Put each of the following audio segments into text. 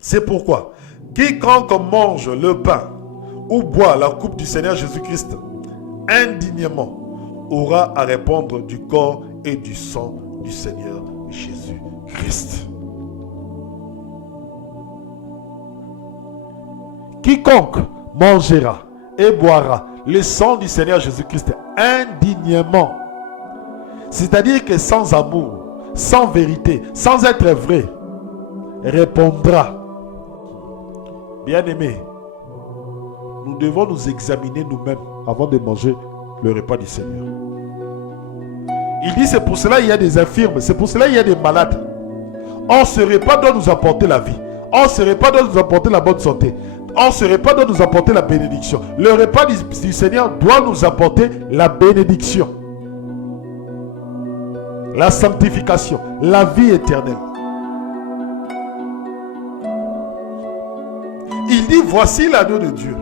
C'est pourquoi, quiconque mange le pain ou boit la coupe du Seigneur Jésus-Christ indignement aura à répondre du corps et du sang du Seigneur Jésus-Christ. Quiconque mangera et boira le sang du Seigneur Jésus-Christ indignement, c'est-à-dire que sans amour, sans vérité, sans être vrai, répondra. Bien-aimés, nous devons nous examiner nous-mêmes avant de manger le repas du Seigneur. Il dit c'est pour cela qu'il y a des infirmes, c'est pour cela qu'il y a des malades. Or, ce repas doit nous apporter la vie. Or, ce repas doit nous apporter la bonne santé. Or, ce repas doit nous apporter la bénédiction. Le repas du Seigneur doit nous apporter la bénédiction, la sanctification, la vie éternelle. Il dit, voici l'agneau de Dieu.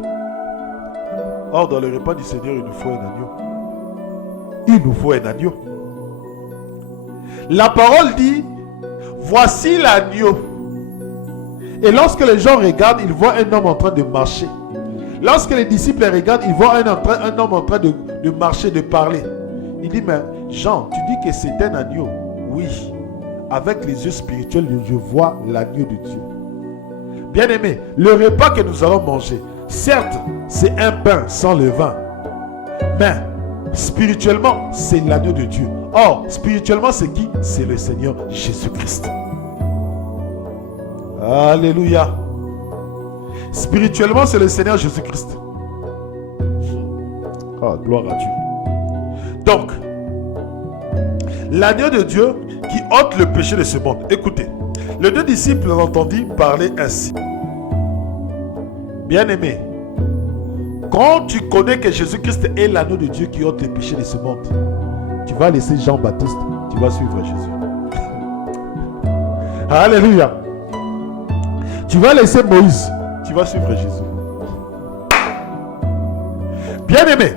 Or, dans le repas du Seigneur, il nous faut un agneau. Il nous faut un agneau. La parole dit, voici l'agneau. Et lorsque les gens regardent, ils voient un homme en train de marcher. Lorsque les disciples regardent, ils voient un homme en train de marcher, de parler. Il dit, mais Jean, tu dis que c'est un agneau. Oui, avec les yeux spirituels, je vois l'agneau de Dieu. Bien-aimés, le repas que nous allons manger, certes, c'est un pain sans levain. Mais spirituellement, c'est l'agneau de Dieu. Or, spirituellement, c'est qui? C'est le Seigneur Jésus-Christ. Alléluia. Spirituellement, c'est le Seigneur Jésus-Christ. Oh, gloire à Dieu. Donc, l'agneau de Dieu qui ôte le péché de ce monde. Écoutez, les deux disciples l'entendit parler ainsi. Bien-aimé, quand tu connais que Jésus-Christ est l'agneau de Dieu qui ôte le péché de ce monde, tu vas laisser Jean-Baptiste, tu vas suivre Jésus. Alléluia. Tu vas laisser Moïse, tu vas suivre Jésus. Bien-aimé,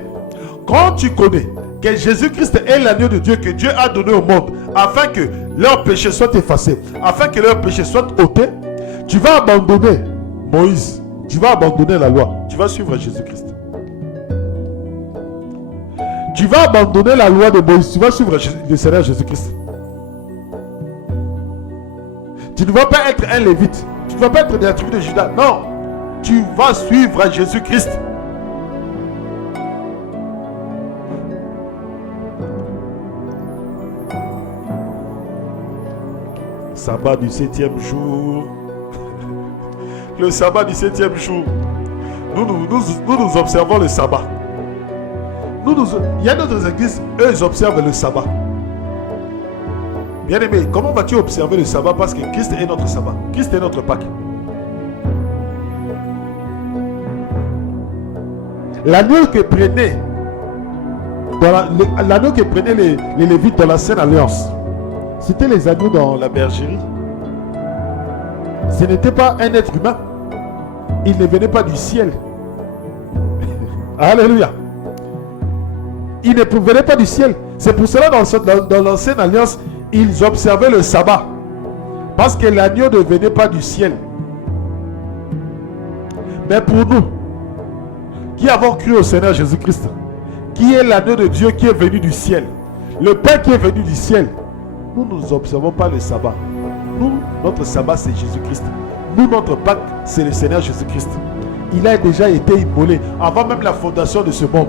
quand tu connais que Jésus-Christ est l'agneau de Dieu que Dieu a donné au monde afin que leurs péchés soient effacés, afin que leurs péchés soient ôtés, tu vas abandonner Moïse, tu vas abandonner la loi, tu vas suivre Jésus-Christ. Tu vas abandonner la loi de Moïse, tu vas suivre le Seigneur Jésus-Christ. Tu ne vas pas être un lévite, tu ne vas pas être de la tribu de Judas, non, tu vas suivre Jésus-Christ. Sabbat du 7e jour. Le sabbat du 7e jour. Nous observons le sabbat. Il y a d'autres églises, eux, ils observent le sabbat. Bien aimé, comment vas-tu observer le sabbat? Parce que Christ est notre sabbat. Christ est notre Pâques. L'agneau que prenaient les Lévites dans l'ancienne alliance, c'était les agneaux dans la bergerie. Ce n'était pas un être humain. Il ne venait pas du ciel. Alléluia. Il ne venait pas du ciel. C'est pour cela dans l'ancienne alliance, ils observaient le sabbat. Parce que l'agneau ne venait pas du ciel. Mais pour nous, qui avons cru au Seigneur Jésus-Christ, qui est l'agneau de Dieu qui est venu du ciel, le Père qui est venu du ciel, nous n'observons pas le sabbat. Nous, notre sabbat, c'est Jésus-Christ. Nous, notre Pâques, c'est le Seigneur Jésus-Christ. Il a déjà été immolé avant même la fondation de ce monde.